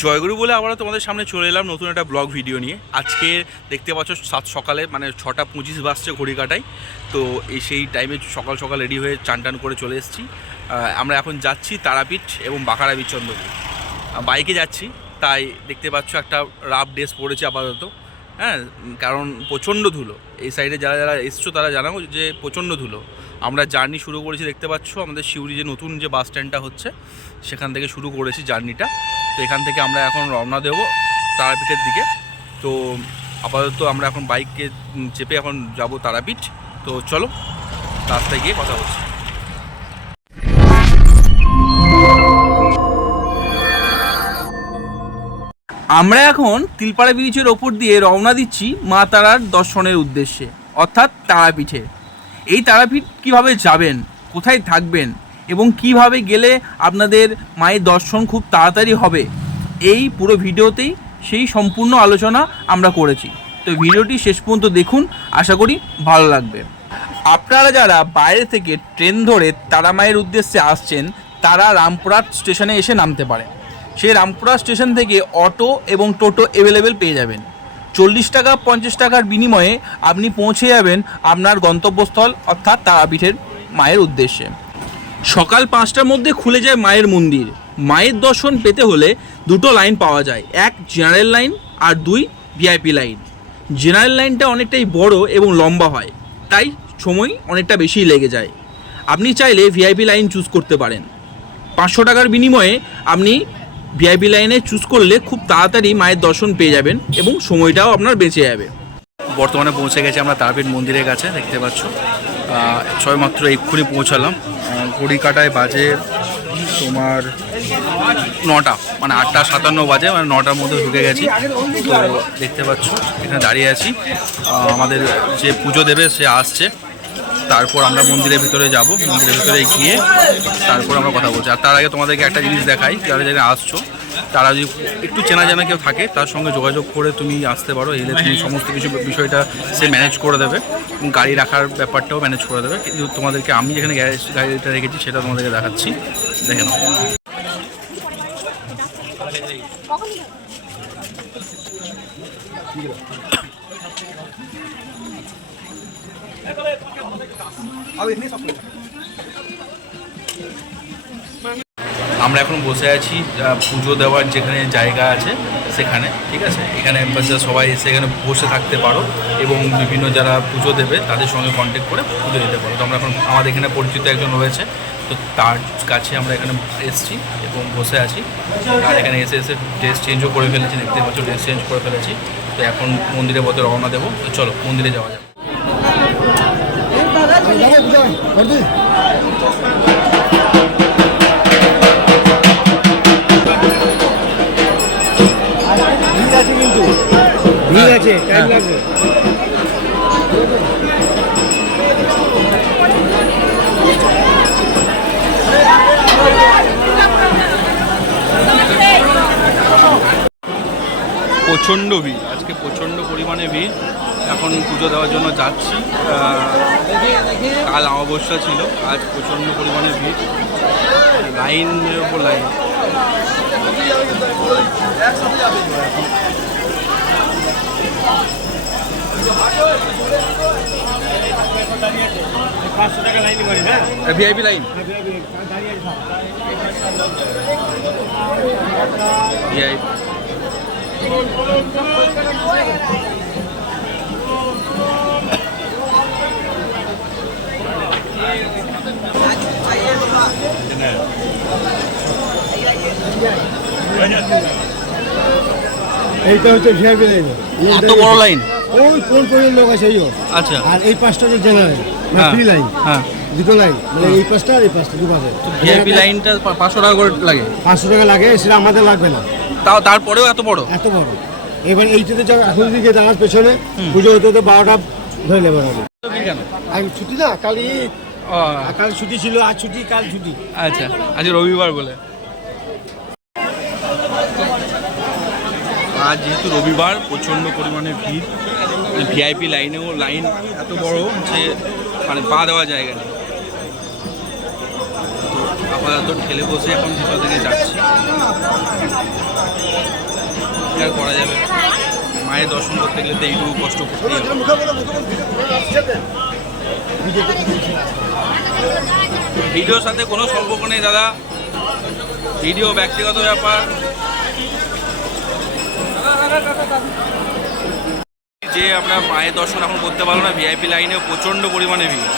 জয়গুরু বলে আবারও তোমাদের সামনে চলে এলাম নতুন একটা ব্লগ ভিডিও নিয়ে। আজকে দেখতে পাচ্ছ সকালে মানে 6:25 বাজছে ঘড়ি কাটায়। তো সেই টাইমে সকাল সকাল রেডি হয়ে চান টান করে চলে এসেছি। আমরা এখন যাচ্ছি তারাপীঠ এবং বাঁকড়া বিচন্দ্রপুর। বাইকে যাচ্ছি, তাই দেখতে পাচ্ছ একটা রাফ ড্রেস পরেছে আপাতত। হ্যাঁ, কারণ প্রচণ্ড ধুলো। এই সাইডে যারা যারা এসছো তারা জানাবো যে প্রচণ্ড ধুলো। আমরা জার্নি শুরু করেছি, দেখতে পাচ্ছ আমাদের সিউড়ি যে নতুন যে বাস স্ট্যান্ডটা হচ্ছে সেখান থেকে শুরু করেছি জার্নিটা। তো এখান থেকে আমরা এখন রওনা দেব তারাপীঠের দিকে। তো আপাতত আমরা এখন বাইককে চেপে এখন যাব তারাপীঠ। তো চলো রাস্তায় গিয়ে কথা বলছি। আমরা এখন তিলপাড়া ব্রিজের ওপর দিয়ে রওনা দিচ্ছি মা তারার দর্শনের উদ্দেশ্যে, অর্থাৎ তারাপীঠে। এই তারাপীঠ কীভাবে যাবেন, কোথায় থাকবেন এবং কিভাবে গেলে আপনাদের মায়ের দর্শন খুব তাড়াতাড়ি হবে, এই পুরো ভিডিওতেই সেই সম্পূর্ণ আলোচনা আমরা করেছি। তো ভিডিওটি শেষ পর্যন্ত দেখুন, আশা করি ভালো লাগবে। আপনারা যারা বাইরে থেকে ট্রেন ধরে তারা মায়ের উদ্দেশ্যে আসছেন তারা রামপুরহাট স্টেশনে এসে নামতে পারেন। সেই রামপুরহাট স্টেশন থেকে অটো এবং টোটো অ্যাভেলেবেল পেয়ে যাবেন। 40 টাকা 50 টাকার বিনিময়ে আপনি পৌঁছে যাবেন আপনার গন্তব্যস্থল অর্থাৎ তারাপীঠের মায়ের উদ্দেশ্যে। সকাল 5টার মধ্যে খুলে যায় মায়ের মন্দির। মায়ের দর্শন পেতে হলে দুটো লাইন পাওয়া যায়, এক জেনারেল লাইন আর 2 ভিআইপি লাইন। জেনারেল লাইনটা অনেকটাই বড় এবং লম্বা হয়, তাই সময় অনেকটা বেশিই লেগে যায়। আপনি চাইলে ভিআইপি লাইন চুজ করতে পারেন। 500 টাকার বিনিময়ে আপনি ভিআইপি লাইনে চুজ করলে খুব তাড়াতাড়ি মায়ের দর্শন পেয়ে যাবেন এবং সময়টাও আপনার বেঁচে যাবে। বর্তমানে পৌঁছে গেছি আমরা তারাপীঠ মন্দিরের কাছে, দেখতে পাচ্ছ। সবেমাত্র এক্ষুনি পৌঁছালাম। ঘড়ি কাটায় বাজে তোমার 9টা, মানে 8:57 বাজে, মানে 9টার মধ্যে ঢুকে গেছি। তো দেখতে পাচ্ছ এখানে দাঁড়িয়ে আছি। আমাদের যে পুজো দেবে সে আসছে, তারপর আমরা মন্দিরের ভিতরে যাব। মন্দিরের ভিতরে গিয়ে তারপর আমরা কথা বলছি। আর তার আগে তোমাদেরকে একটা জিনিস দেখাই, যারা যারা আসছো তারা যদি একটু চেনা জানা কেউ থাকে তার সঙ্গে যোগাযোগ করে তুমি আসতে পারো। এলে তুমি সমস্ত কিছু বিষয়টা সে ম্যানেজ করে দেবে এবং গাড়ি রাখার ব্যাপারটাও ম্যানেজ করে দেবে। কিন্তু তোমাদেরকে আমি যেখানে গাড়িটা রেখেছি সেটা তোমাদেরকে দেখাচ্ছি, দেখে নাও। আমরা এখন বসে আছি পুজো দেওয়ার যেখানে জায়গা আছে সেখানে, ঠিক আছে। এখানে সবাই এসে এখানে বসে থাকতে পারো এবং বিভিন্ন যারা পুজো দেবে তাদের সঙ্গে কন্ট্যাক্ট করে পুজো দিতে পারো। তো আমরা এখন আমাদের এখানে পরিচিত একজন রয়েছে, তো তার কাছে আমরা এখানে এসেছি এবং বসে আছি। আর এখানে এসে ড্রেস চেঞ্জও করে ফেলেছি, দেখতে পাচ্ছ ড্রেস চেঞ্জ করে ফেলেছি। তো এখন মন্দিরের পথে রওনা দেবো। তো চলো মন্দিরে যাওয়া যাবে। কিন্তু ভিড় আছে, টাইম লাগবে। প্রচণ্ড ভিড়, আজকে প্রচণ্ড পরিমাণে ভিড়। এখন পুজো দেওয়ার জন্য যাচ্ছি। কাল অমাবস্যা ছিল, আজ প্রচণ্ড পরিমাণে ভিড়, লাইনের ওপর লাইন। ভিআইপি লাইন, ভিআইপি এইটা হচ্ছে ভিআইপি লাইন, এত বড় লাইন। ওই কোন কোন লোক আছে ওইও। আচ্ছা, আর এই পাঁচটা হচ্ছে জেনারেল ফ্রি লাইন। হ্যাঁ, দুটো লাইন, মানে এই পাঁচটা আর এই পাঁচটা দুপাশে। ভিআইপি লাইনটা 500 টাকা করে লাগে। 500 টাকা লাগে, সেটা আমাদের লাগবে না। তাও তারপরেও এত বড় এবার এইটাতে যাও, এখন দিকে দাঁড়ার পেছনে পুজো হতে হতে 12টা ধরে নেবে। কেন আজ ছুটি না, কাল ঈদ। কাল ছুটি ছিল, আজ ছুটি, কাল ছুটি। আচ্ছা, আজ রবিবার বলে। আজ যেহেতু রবিবার প্রচণ্ড পরিমাণে ভিড়। ভিআইপি লাইনেও লাইন এত বড় যে মানে পা দেওয়ার জায়গা নেই। আপাতত ঠেলে বসে এখন ভিতর থেকে যাচ্ছি। আর করা যাবে না। মায়ের দর্শন করতে গেলে তো এইটুকু কষ্ট করতেই হবে। ভিডিওর সাথে কোনো সম্পর্ক নেই দাদা, ভিডিও ব্যক্তিগত ব্যাপার। যে আমরা মায়ের দর্শন এখন করতে পারবো না, ভিআইপি লাইনেও প্রচণ্ড পরিমাণে ভিড়,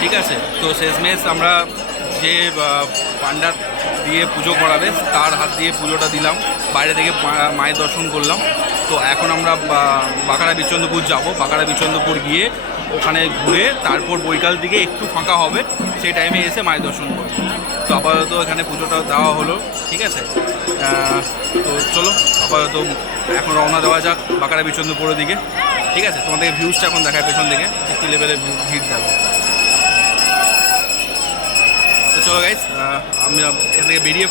ঠিক আছে। তো শেষমেশ আমরা যে পান্ডা দিয়ে পুজো করাবে তার হাত দিয়ে পুজোটা দিলাম, বাইরে থেকে মায়ের দর্শন করলাম। তো এখন আমরা বাঁকড়া বিচন্দ্রপুর যাব, বাঁকড়া বিচন্দ্রপুর গিয়ে ওখানে ঘুরে তারপর বৈকাল দিকে একটু ফাঁকা হবে, সেই টাইমে এসে মায়ের দর্শন করব। তো আপাতত এখানে পুজোটা দেওয়া হলো, ঠিক আছে। তো চলো আপাতত এখন রওনা দেওয়া যাক বাঁকড়া বিচন্দ্রপুরের দিকে, ঠিক আছে। তোমাদেরকে ভিউজটা এখন দেখায় পেছন দিকে কী লেভেলের ভিড় দেবো। তো চলো গাইস, আমি এখান থেকে বেরিয়ে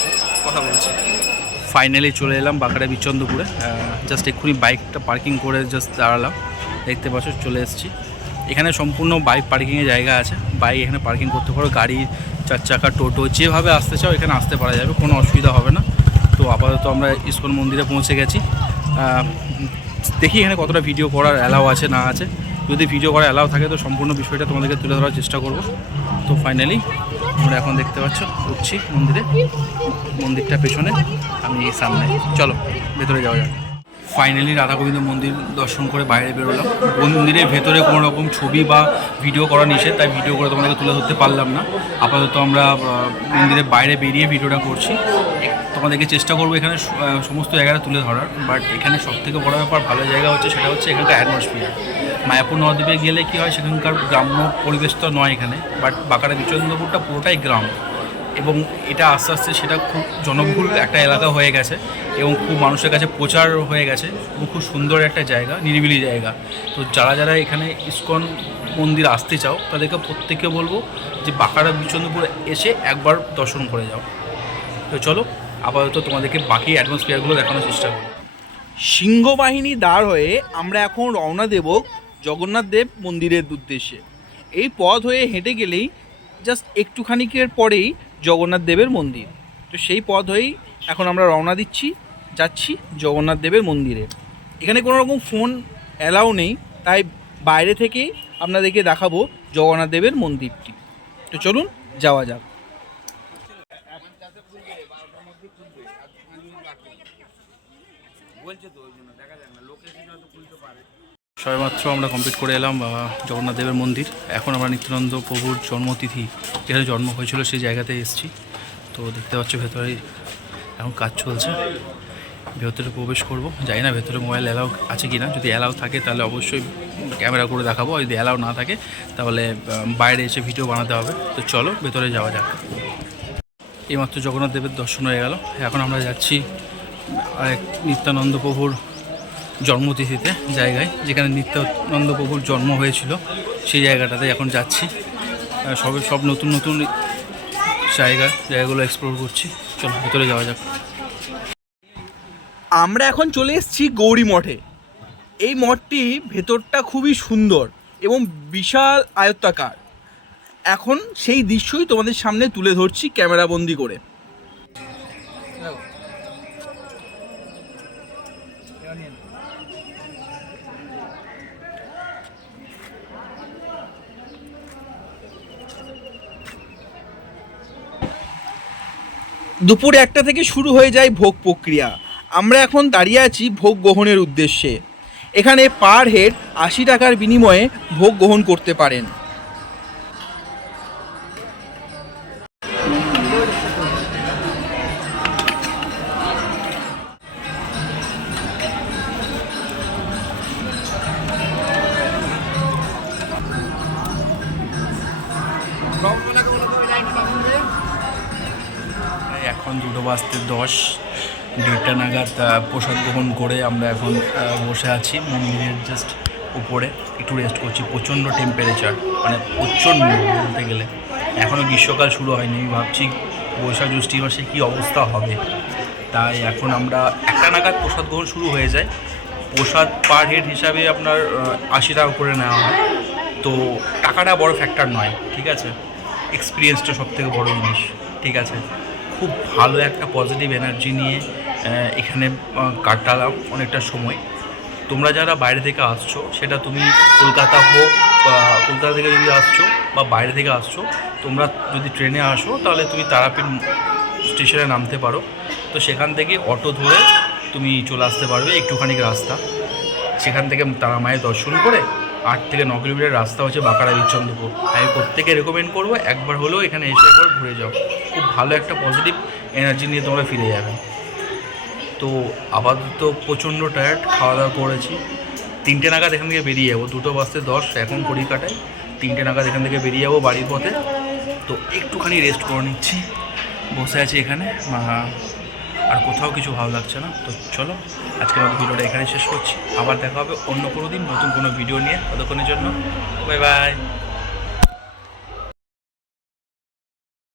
কথা বলছি। ফাইনালি চলে এলাম বাঁকড়া বিচন্দ্রপুরে। জাস্ট এক্ষুনি বাইকটা পার্কিং করে জাস্ট দাঁড়ালাম, দেখতে পাচ্ছ চলে এসেছি। এখানে সম্পূর্ণ বাইক পার্কিংয়ের জায়গা আছে, বাইক এখানে পার্কিং করতে পারো, গাড়ি, 4 চাকা, টোটো যেভাবে আসতে চাও এখানে আসতে পারা যাবে, কোনো অসুবিধা হবে না। তো আপাতত আমরা ইসকন মন্দিরে পৌঁছে গেছি। দেখি এখানে কতটা ভিডিও করার অ্যালাউ আছে না আছে। যদি ভিডিও করা অ্যালাউ থাকে তো সম্পূর্ণ বিষয়টা তোমাদেরকে তুলে ধরার চেষ্টা করব। তো ফাইনালি আমরা এখন দেখতে পাচ্ছ উঠছি মন্দিরে, মন্দিরটা পেছনে, আমি সামনে। চলো ভেতরে যাওয়া যাক। ফাইনালি রাধা গোবিন্দ মন্দির দর্শন করে বাইরে বেরোলাম। মন্দিরের ভেতরে কোনো রকম ছবি বা ভিডিও করা নিষেধ, তাই ভিডিও করে তোমাদেরকে তুলে ধরতে পারলাম না। আপাতত আমরা মন্দিরের বাইরে বেরিয়ে ভিডিওটা করছি। তোমাদেরকে চেষ্টা করবো এখানে সমস্ত জায়গাটা তুলে ধরার। বাট এখানে সবথেকে বড় ব্যাপার ভালো জায়গা হচ্ছে সেটা হচ্ছে এখানকার অ্যাটমসফিয়ার। মায়াপুর নবদ্বীপে গেলে কী হয়, সেখানকার গ্রাম্য পরিবেশ তো নয় এখানে, বাট বাঁকড়া বিচন্দ্রপুরটা পুরোটাই গ্রাম, এবং এটা আস্তে আস্তে সেটা খুব জনবহুল একটা এলাকা হয়ে গেছে এবং খুব মানুষের কাছে প্রচার হয়ে গেছে এবং খুব সুন্দর একটা জায়গা, নিরিবিলি জায়গা। তো যারা যারা এখানে ইসকন মন্দির আসতে চাও তাদেরকে প্রত্যেককে বলবো যে বাঁকড়া বিচন্দ্রপুর এসে একবার দর্শন করে যাও। তো চলো আপাতত তোমাদেরকে বাকি অ্যাটমসফিয়ারগুলো দেখানোর চেষ্টা করি। সিংহবাহিনী দাঁড় হয়ে আমরা এখন রওনা দেব জগন্নাথ দেব মন্দিরের উদ্দেশ্যে। এই পথ হয়ে হেঁটে গেলেই জাস্ট একটুখানিকের পরেই জগন্নাথ দেবের মন্দির। তো সেই পথ হয়েই এখন আমরা রওনা দিচ্ছি, যাচ্ছি জগন্নাথ দেবের মন্দিরে। এখানে কোনো রকম ফোন অ্যালাউ নেই, তাই বাইরে থেকেই আপনাদেরকে দেখাবো জগন্নাথ দেবের মন্দিরটি। তো চলুন যাওয়া যাক। সবেমাত্র আমরা কমপ্লিট করে এলাম জগন্নাথ দেবের মন্দির। এখন আমরা নিত্যানন্দ প্রভুর জন্মতিথি যেখানে জন্ম হয়েছিল সেই জায়গাতে এসেছি। তো দেখতে পাচ্ছ ভেতরে এখন কাজ চলছে, ভেতরে প্রবেশ করব। জানি না ভেতরে মোবাইল অ্যালাউ আছে কি না, যদি অ্যালাউ থাকে তাহলে অবশ্যই ক্যামেরা করে দেখাবো, আর যদি অ্যালাউ না থাকে তাহলে বাইরে এসে ভিডিও বানাতে হবে। তো চলো ভেতরে যাওয়া যাক। এইমাত্র জগন্নাথ দেবের দর্শন হয়ে গেল, এখন আমরা যাচ্ছি আরেক নিত্যানন্দ প্রভুর জন্মতিথিতে জায়গায়, যেখানে নিত্যানন্দ প্রভুর জন্ম হয়েছিল সেই জায়গাটাতে এখন যাচ্ছি। সব নতুন নতুন জায়গাগুলো এক্সপ্লোর করছি। চলো ভেতরে যাওয়া যাক। আমরা এখন চলে এসেছি গৌরী মঠে। এই মঠটি ভেতরটা খুবই সুন্দর এবং বিশাল আয়তাকার। এখন সেই দৃশ্যই তোমাদের সামনে তুলে ধরছি ক্যামেরাবন্দি করে। দুপুর 1টা থেকে শুরু হয়ে যায় ভোগ প্রক্রিয়া। আমরা এখন দাঁড়িয়ে আছি ভোগ গ্রহণের উদ্দেশ্যে। এখানে পার হেড 80 টাকার বিনিময়ে ভোগ গ্রহণ করতে পারেন। এখন 2:10, 1:30 নাগাদ প্রসাদ গ্রহণ করে আমরা এখন বসে আছি মন্দিরের জাস্ট উপরে, একটু রেস্ট করছি। প্রচণ্ড টেম্পারেচার, মানে প্রচণ্ড বলতে গেলে। এখনও গ্রীষ্মকাল শুরু হয়নি, আমি ভাবছি বৈশাখ জ্যৈষ্ঠ মাসে কী অবস্থা হবে। তাই এখন আমরা 1টা নাগাদ প্রসাদ গ্রহণ শুরু হয়ে যায়। প্রসাদ পার হেড হিসাবে আপনার 80 টাকা করে নেওয়া হয়। তো টাকাটা বড় ফ্যাক্টর নয়, ঠিক আছে, এক্সপিরিয়েন্সটা সবথেকে বড় জিনিস, ঠিক আছে। খুব ভালো একটা পজিটিভ এনার্জি নিয়ে এখানে কাটালাম অনেকটা সময়। তোমরা যারা বাইরে থেকে আসছো, সেটা তুমি কলকাতা হোক বা কলকাতা থেকে যদি আসছো বা বাইরে থেকে আসছো, তোমরা যদি ট্রেনে আসো তাহলে তুমি তারাপীঠ স্টেশনে নামতে পারো। তো সেখান থেকে অটো ধরে তুমি চলে আসতে পারবে, একটুখানি রাস্তা। সেখান থেকে তারা মায়ের দর্শন করে 8 থেকে 9 কিলোমিটার রাস্তা হচ্ছে বাঁকুড়া বীরচন্দ্রপুর। আমি প্রত্যেকে রেকমেন্ড করবো একবার হলেও এখানে এসে একবার ঘুরে যাও, খুব ভালো একটা পজিটিভ এনার্জি নিয়ে তোমরা ফিরে যাবে। তো আপাতত প্রচণ্ড টায়ার্ড, খাওয়া দাওয়া করেছি। 3টে নাগাদ এখান থেকে বেরিয়ে যাবো, 2টো বাজতে 10, এখন ঘড়ি কাটায়। 3টে নাগাদ এখান থেকে বেরিয়ে যাবো বাড়ির পথে। তো একটুখানি রেস্ট করে নিচ্ছি, বসে আছি এখানে, আর কোথাও কিছু ভালো লাগছে না। তো চলো আজকের মতো ভিডিওটা এখানে শেষ করছি, আবার দেখা হবে অন্য কোনো দিন নতুন কোনো ভিডিও নিয়ে। ততক্ষণের জন্য বাই বাই।